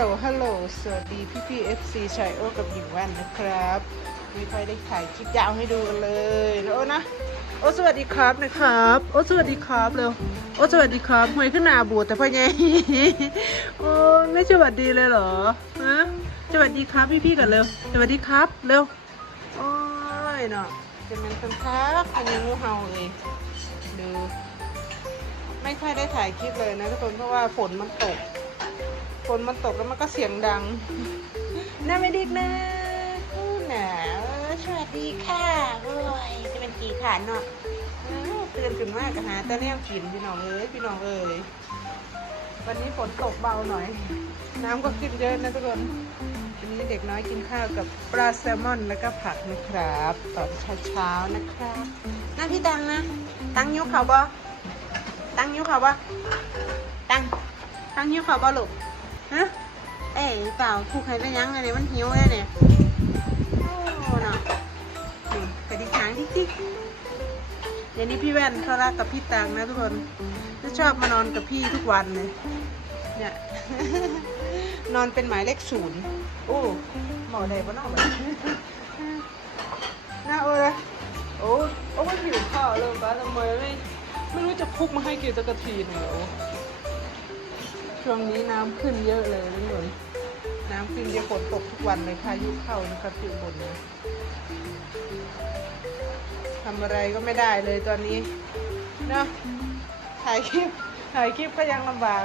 ล ฮัลโหล สวัสดีพี่พี่เอฟซีชายโอกับหญิงแว่นนะครับ ไม่ค่อยได้ถ่ายคลิปยาวให้ดูกันเลยแล้วโอ้นะ โอ้สวัสดีครับนะครับ โอ้สวัสดีครับเร็ว โอ้สวัสดีครับหวยขึ้นหน้าบูดแต่พ่อไงโอ้ไม่สวัสดีเลยเหรอฮะสวัสดีครับพี่พี่กันเร็ว สวัสดีครับเร็ว โอ้ยเนาะจะเป็นคนทักคนยังงูเห่าเลยดู ไม่ค่อยได้ถ่ายคลิปเลยนะทุกคนเพราะว่าฝนมันตก ฝนมันตกแล้วมันก็เสียงดังน่าไม่ดีนะกูหนาวสวัสดีค่ะโอ้ยจะเป็นกี่ขานเนาะเตือนกันมากกันหาแต่แนวกินพี่น้องเอ้ยพี่น้องเอ้ยวันนี้ฝนตกเบาหน่อย น้ำก็ขึ้นเยอะนะทุกคนวันนี้เด็กน้อยกินข้าวกับปลาแซลมอนแล้วก็ผักนะครับตอนเช้าๆนะครับนั่นพี่ตังนะ ตังยุกเขาบ่ตังยุกเขาบ่ตังตังยุกเขาบ่ลูก ฮะเอ้ยเปล่าผูกใครไปยังไงเนี่ยมันหิวเลยเนี่ยโอ้เนาะกระดิกหางดิ๊กดิ๊กเดี๋ยวนี้พี่แว่นเขารักกับพี่ตังนะทุกคนจะชอบมานอนกับพี่ทุกวันเลยเนี่ยนอนเป็นหมายเลขศูนย์โอ้หมอใดบ้านอกแบบน่าโอ้ยโอ้โอ้หิวข้าวเลยป้าทำไมไม่ไม่รู้จะคุกมาให้กินสักทีหนึ่งเหรอ ช่วงนี้น้ำขึ้นเยอะเลยทุกคนน้ำขึ้นเยอะฝนตกทุกวันเลยพายุเข้านะครับที่อุบนนะทำอะไรก็ไม่ได้เลยตอนนี้เนาะถ่ายคลิปถ่ายคลิปก็ยังลำบาก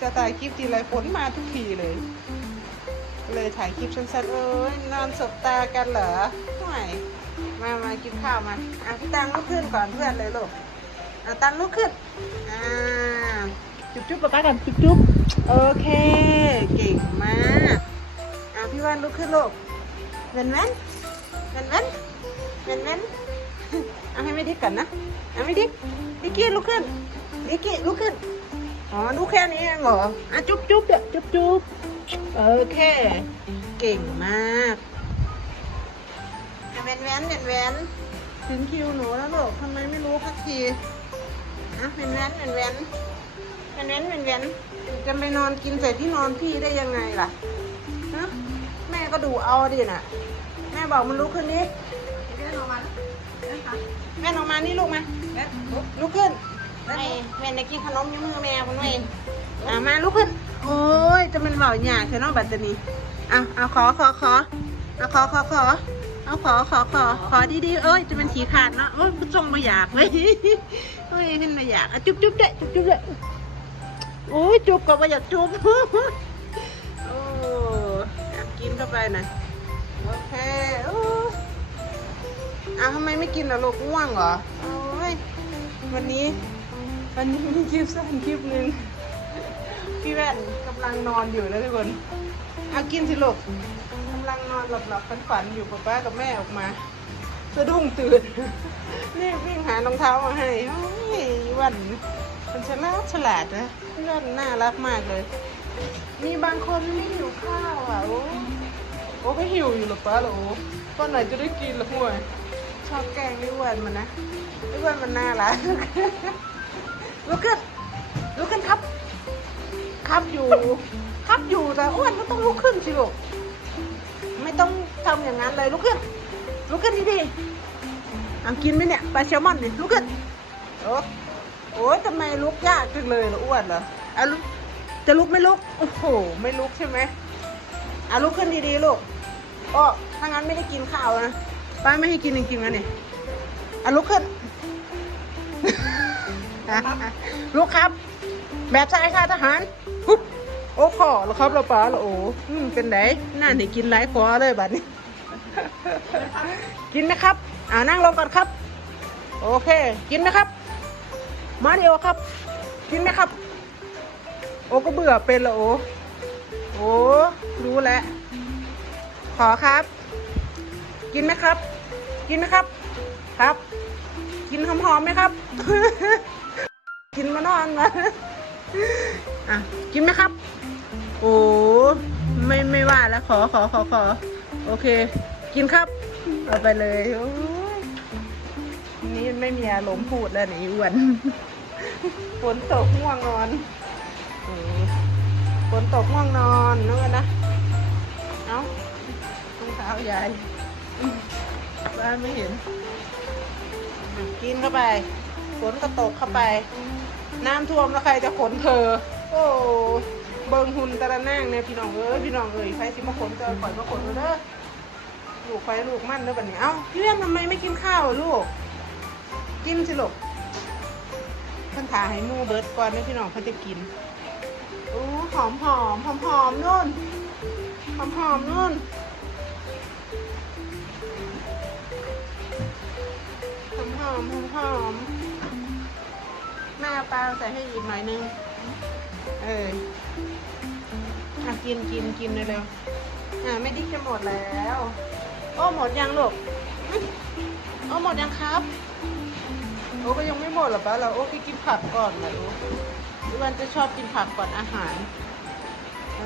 จะถ่ายคลิปทีไรฝนมาทุกทีเลย เลยถ่ายคลิปสั้นๆเอ้ยนอนสบตากันเหรอไม่มามากินข้าวมาอะพี่ตังลุกขึ้นก่อนเพื่อนเลยลูกอะตังลุกขึ้นอ่า จุ๊บจุ๊บป๊าป๊าก่อนจุ๊บจุ๊บโอเค เก่งมากอะพี่วันลุกขึ้นลูกเว้นเว้นเว้นเว้นเว้นเว้นเอาให้ไม่ดิกก่อนนะเอาไม่ดิกดิกกี้ลุกขึ้นดิกกี้ลุกขึ้นอ๋อลุกแค่นี้เองเหรออะจุ๊บจุ๊บเดี๋ยวจุ๊บจุ๊บโอเค เก่งมากเว้นเว้นเว้นเว้นถึงคิวหนูแล้วลูกทำไมไม่รู้สักทีอะเว้นเว้นเว้นเว้น เว้นเว้นเว้นเว้นจะไปนอนกินใส่ที่นอนพี่ได้ยังไงล่ะฮะแม่ก็ดูเอาดิน่ะ แม่บอกมันลุกขึ้นดิแม่ออกมาแม่ออกมานี่ลูกมาลุกขึ้นไอ้แม่ได้กินขนมอยังมือแม่คนเองอ่ามาลุกขึ้น โอ้ยจะมันเบาหยาใช่น้องบัตรนีเอาเอาขอขอขอเอาขอขอขอเอาขอขอขอขอดีๆเอ้ยจะเป็นสีขาดเนาะโอ้ยผู้ชงมาอยากเว้ยเฮ้ยขึ้นมาอยากอะจุ๊บจุ๊บเด้จุ๊บจุ๊บเด้โอ้ยจุบก็ไม่อยากจุบโอ้อยากกินเข้าไปน่อยโอเคโอ้อ้าวทำไมไม่กินล่ะลูกง่วงเหรอโอ้ยวันนี้วันนี้มีคลิปสั้นคลิปหนึ่งพี่แว่นกำลังนอนอยู่นะทุกคนเอากินสิลูกกำลังนอนหลับๆฝันๆอยู่ป้าป้ากับแม่ออกมาสะดุ้งตื่นนี่วิ่งหารองเท้ามาให้โอ้ยวัน มันฉลาดฉลาดนะเพื่อนน่ารักมากเลย มีบางคนไม่หิวข้าวอะโอ้โอ้ก็หิวอยู่หรอป้าหรอโอ้ตอนไหนจะได้กินละห่วยชอบแกล้งไอ้อ้นมันนะไอ้อ้นมันน่ารักลุกขึ้นลุกขึ้นครับ ครับอยู่ครับอยู่แต่อ้วนก็ต้องลุกขึ้นสิลูกไม่ต้องทำอย่างนั้นเลยลุกขึ้นลุกขึ้นดีๆเอากินไหมเนี่ยปลาแซลมอนดิลุกขึ้นโอ้ โอ้ยทำไมลุกยากจังเลยล่ะอ้วนเหรออะลุกจะลุกไม่ลุก โอ้โห ไม่ลุกใช่ไหมอะลุกขึ้นดีๆลูกอ้อถ้างั้นไม่ได้กินข้าวนะ ป้าไม่ให้กินจริงๆนะเนี่ยอะลุกขึ้น ลุกครับ แบบชายค่ะทหารฮึบโอ้ขอแล้วครับเราป้าแล้วโอ้เป็นไหนน่าหนีกินหลายคอเลยบัดนี้ กินไหมครับ อ่านั่งลงก่อนครับ โอเค กินไหมครับ มาริโอครับ กินไหมครับ โอ้ก็เบื่อเป็นละโอโอ้รู้แล้ว ขอครับ กินไหมครับ กินไหมครับ ครับ กินหอมๆไหมครับ กินมานอนมาอะ กินไหมครับ โอ้ไม่ไม่ว่าแล้วขอขอขอขอโอเค กินครับ เอาไปเลยโอ้ย นี่ไม่มีอารมณ์พูดแล้วนี่อ้วน ฝนตกง่วงนอนฝนตกง่วงนอนนึกว่านะ เอ้ารองเท้ายายอืมบ้านไม่เห็น กินเข้าไป ฝนก็ตกเข้าไป น้ำท่วมแล้วใครจะขนเธอ โอ้เบิงหุ่นตะละนั่งเนี่ยพี่น้องเอ้ยพี่น้องเอ้ยใครสิมาขนเจอข่อยมาขนเด้อลูกไฟลูกมั่นเด้อบัดนี้เอ้าพี่เลี้ยงทำไมไม่กินข้าวลูก กินสิลูกเพิ่นถาให้มูเบิร์ดก่อนนะพี่น้องเพิ่นจะกินโอ้หอมหอมหอมหอมนู่นหอมหอมนู่นหอมหอมหอมหอมแม่เอาปลาใส่ให้อีกหน่อยนึง เอออะกินกินกินเลยเร็วอะไม่ดิ้จะหมดแล้ว โอ้หมดยังลูก โอ้หมดยังครับ โอ้ก็ยังไม่หมดหรอปะเราโอ้ไปกินผักก่อนนะโอ้ทุกวันจะชอบกินผักก่อนอาหาร เอ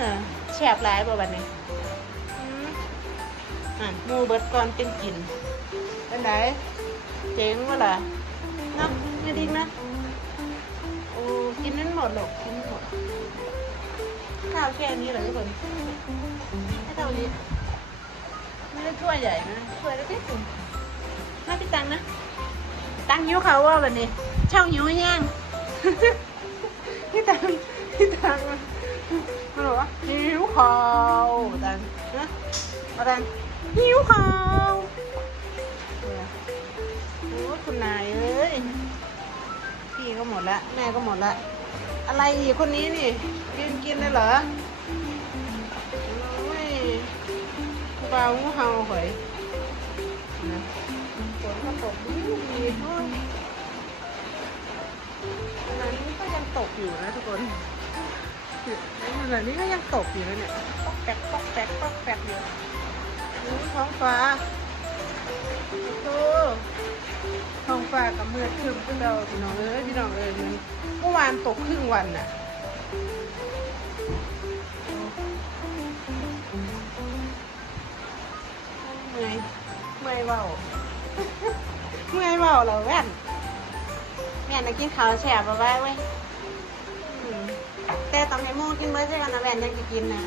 อแฉบร้ายป่ะวันนี้อืมอะหมูเบิดก่อนเป็นกินเป็นไหนเจ๋งวะล่ะเนาะไม่ดิ้งนะโอ้กินนั้นหมดหรอกกินไม่หมดข้าวแค่นี้เหรอทุกคนแค่เท่านี้ไม่ได้ถ้วยใหญ่นะถ้วยเล็กๆ น่พี่ตังนะ ตังหิวเขาว่าแบบนี้เช่าหิวยังพี่ตังพี่ตังมันบอกว่าหิวเขาตังนะเอาตังหิวเขาเนี่ยโอ้คุณนายเอ้ยพี่ก็หมดละแม่ก็หมดละอะไรอีกคนนี้นี่กินกินเลยเหรอโอ้ยกูเบางูเห่าข่อยนะ ตกดีดีโอ้ยขนี้ก็ยังตกอยู่นะทุกคนขณะนี้ก็ยังตกอยู่นะเนี่ยป๊อกแป๊กป๊อกแป๊กป๊อกแป๊กอยู่อู้ท้องฟ้าโอ้โหท้องฟ้ากับเมื่อครึ้มขึ้นเราพี่น้องเอ้ยพี่น้องเอ้ยมันเมื่อวานตกครึ่งวันน่ะเมื่อยเมื่อยเบา เมื่อยเบาเหราแว่นแม่น่ะกินข้าวแฉบเอาไว้เว้ยอืมแต่ต้องให้หมูกินเมื่อใช่กันนะแว่นยังจะกินนะ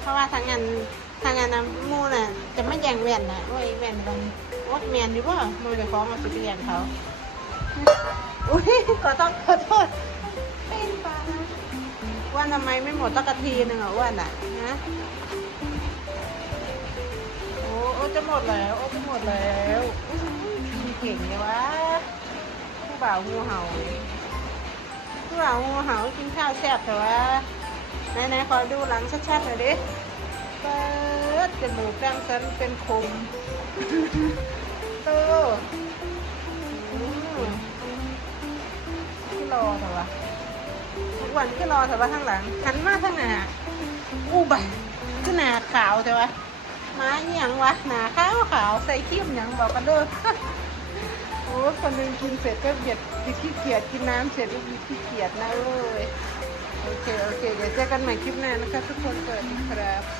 เพราะว่าทางงานทางงานนะหมูน่ะ จะไม่แย่งแว่นนะโอ้ยแว่นตรงโอ๊ตแมนดีว่ามันไปฟ้องเอาสิไปแย่งเขาอุ้ยขอโทษขอโทษเป็นปลาว่าทำไมไม่หมดตั้งกะทีหนึ่งอะอ้ว่าน่ะฮะโอ้โอ้ จะหมดแล้ว โอ้จะหมดแล้วอื้อหือเก่งเลยวะผู้บ่าวงูเห่าผู้บ่าวงูเห่ากินข้าวแซ่บแต่ว่าไหนๆขอดูหลังชัดๆหน่อยดิเปิดจมูกดังสันเป็นคมโตที่รอแต่ว่าทุกวันที่รอแต่ว่าข้างหลังหันมาข้างหน้าอู้บะขึ้นหน้าขาวแต่ว่า มาอหย่างวะหนาขาวขาวใส่ขี้มหยังบอกกันเด้อโอ้คนหนึ่งกินเสร็จก็เบียดขี้เกียจกินน้ำเสร็จก็ขี้เกียจนะเอ้ยโอเคโอเคเดี๋ยวเจอกันใหม่คลิปหน้านะคะทุกคนสวัสดีครับ